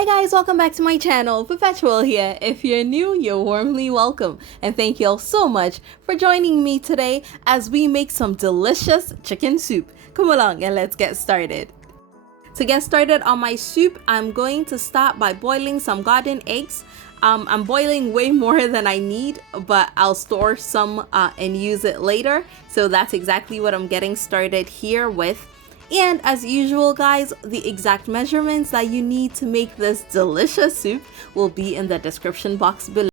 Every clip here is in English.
Hi guys, welcome back to my channel. Perpetual here. If you're new, you're warmly welcome. And thank you all so much for joining me today as we make some delicious chicken soup. Come along and let's get started. To get started on my soup, I'm going to start by boiling some garden eggs. I'm boiling way more than I need, but I'll store some and use it later. So that's exactly what I'm getting started here with. And as usual guys, the exact measurements that you need to make this delicious soup will be in the description box below.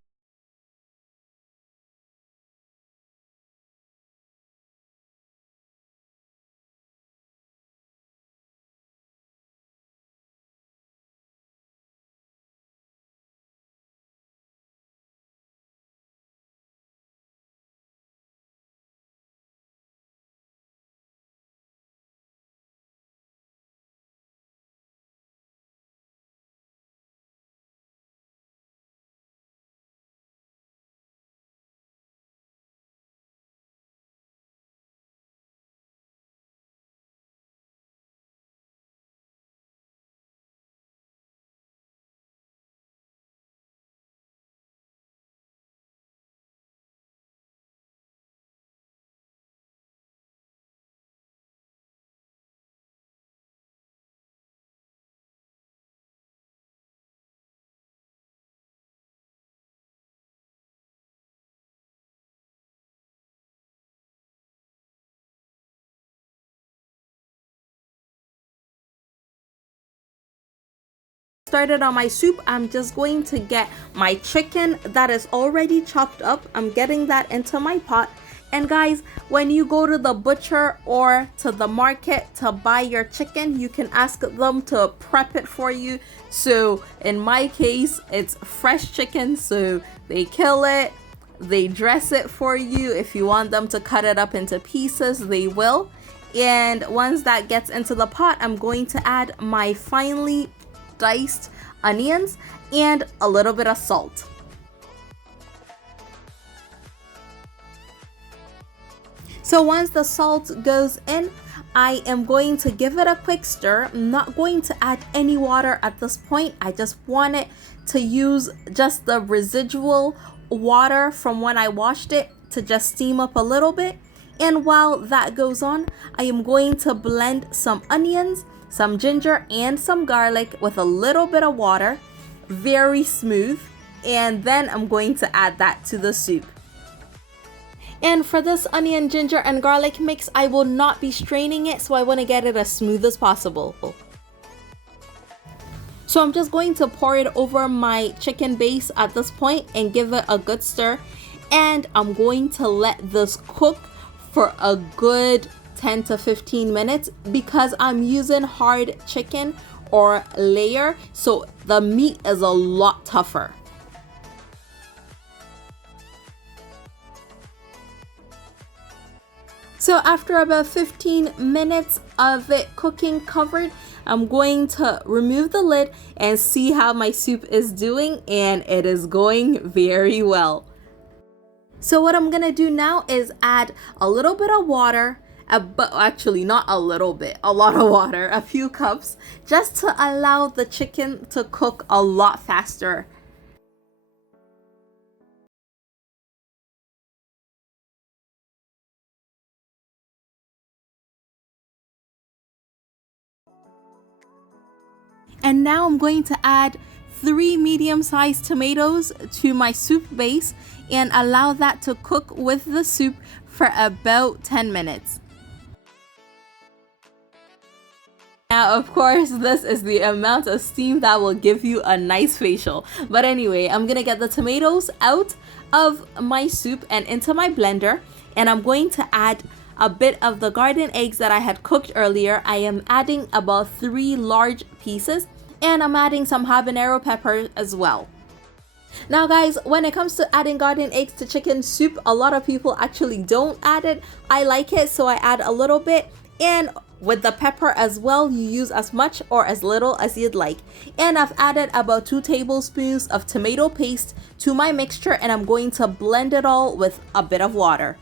Started on my soup, I'm just going to get my chicken that is already chopped up. I'm getting that into my pot. And guys, when you go to the butcher or to the market to buy your chicken, you can ask them to prep it for you. So in my case, it's fresh chicken, so they kill it, they dress it for you. If you want them to cut it up into pieces, they will. And once that gets into the pot, I'm going to add my finely diced onions and a little bit of salt. So once the salt goes in, I am going to give it a quick stir. I'm not going to add any water at this point. I just want it to use just the residual water from when I washed it to just steam up a little bit. And while that goes on, I am going to blend some onions, some ginger, and some garlic with a little bit of water, very smooth, and then I'm going to add that to the soup. And for this onion, ginger, and garlic mix, I will not be straining it, so I want to get it as smooth as possible. So I'm just going to pour it over my chicken base at this point and give it a good stir, and I'm going to let this cook for a good 10 to 15 minutes because I'm using hard chicken or layer, so the meat is a lot tougher. So after about 15 minutes of it cooking covered, I'm going to remove the lid and see how my soup is doing, and it is going very well. So what I'm gonna do now is add a little bit of water, but actually not a little bit, a lot of water, a few cups, just to allow the chicken to cook a lot faster. And now I'm going to add 3 medium-sized tomatoes to my soup base and allow that to cook with the soup for about 10 minutes. Now, of course, this is the amount of steam that will give you a nice facial. But anyway, I'm gonna get the tomatoes out of my soup and into my blender, and I'm going to add a bit of the garden eggs that I had cooked earlier. I am adding about 3 large pieces, and I'm adding some habanero pepper as well. Now guys, when it comes to adding garden eggs to chicken soup, a lot of people actually don't add it. I like it, so I add a little bit, and with the pepper as well, you use as much or as little as you'd like. And I've added about 2 tablespoons of tomato paste to my mixture, and I'm going to blend it all with a bit of water.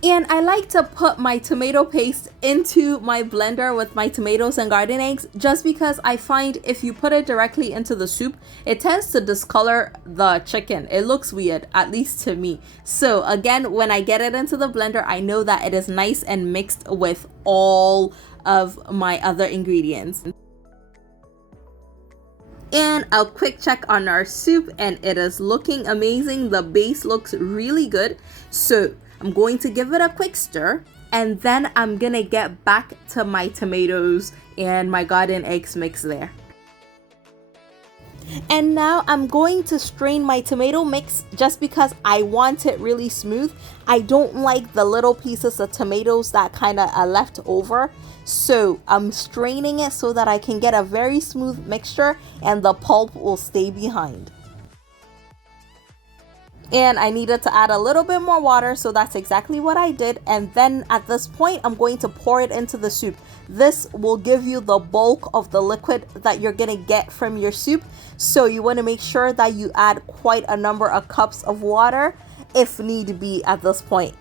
And I like to put my tomato paste into my blender with my tomatoes and garden eggs, just because I find if you put it directly into the soup, it tends to discolor the chicken. It looks weird, at least to me. So again, when I get it into the blender, I know that it is nice and mixed with all of my other ingredients. And a quick check on our soup, and it is looking amazing. The base looks really good. So I'm going to give it a quick stir, and then I'm gonna get back to my tomatoes and my garden eggs mix there. And now I'm going to strain my tomato mix, just because I want it really smooth. I don't like the little pieces of tomatoes that kind of are left over. So I'm straining it so that I can get a very smooth mixture and the pulp will stay behind. And I needed to add a little bit more water, so that's exactly what I did. And then at this point, I'm going to pour it into the soup. This will give you the bulk of the liquid that you're gonna get from your soup. So you wanna make sure that you add quite a number of cups of water if need be at this point.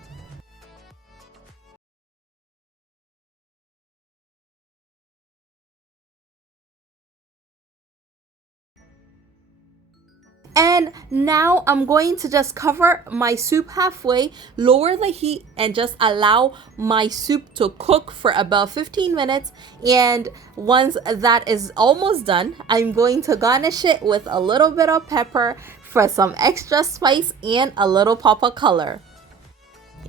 And now I'm going to just cover my soup halfway, lower the heat, and just allow my soup to cook for about 15 minutes. And once that is almost done, I'm going to garnish it with a little bit of pepper for some extra spice and a little pop of color.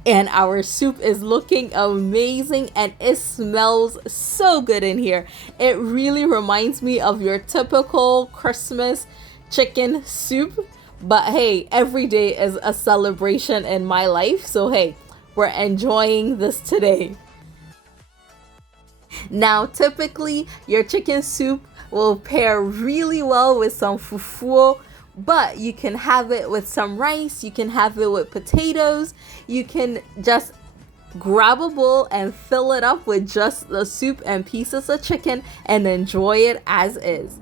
And our soup is looking amazing, and it smells so good in here. It really reminds me of your typical Christmas chicken soup. But hey, every day is a celebration in my life, so hey, we're enjoying this today. Now typically your chicken soup will pair really well with some fufu, but you can have it with some rice, you can have it with potatoes, you can just grab a bowl and fill it up with just the soup and pieces of chicken and enjoy it as is.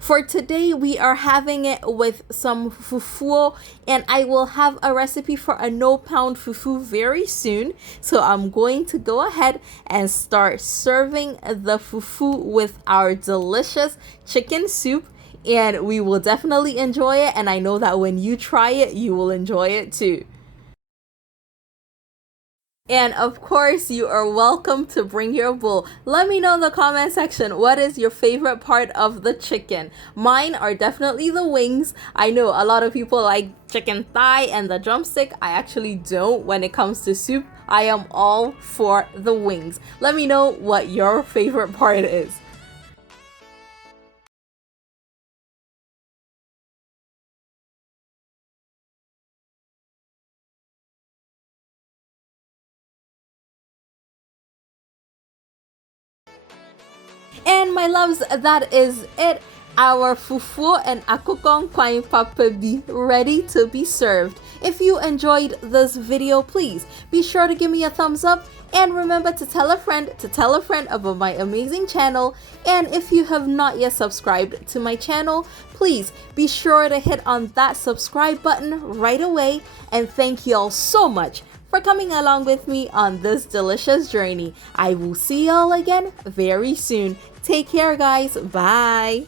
For today, we are having it with some fufu, and I will have a recipe for a no-pound fufu very soon. So I'm going to go ahead and start serving the fufu with our delicious chicken soup, and we will definitely enjoy it. And I know that when you try it, you will enjoy it too. And of course, you are welcome to bring your bowl. Let me know in the comment section, what is your favorite part of the chicken? Mine are definitely the wings. I know a lot of people like chicken thigh and the drumstick. I actually don't when it comes to soup. I am all for the wings. Let me know what your favorite part is. And my loves, that is it. Our fufu and akukong kwain papabi ready to be served. If you enjoyed this video, please be sure to give me a thumbs up, and remember to tell a friend about my amazing channel. And if you have not yet subscribed to my channel, please be sure to hit on that subscribe button right away. And thank you all so much for coming along with me on this delicious journey. I will see y'all again very soon. Take care, guys. Bye.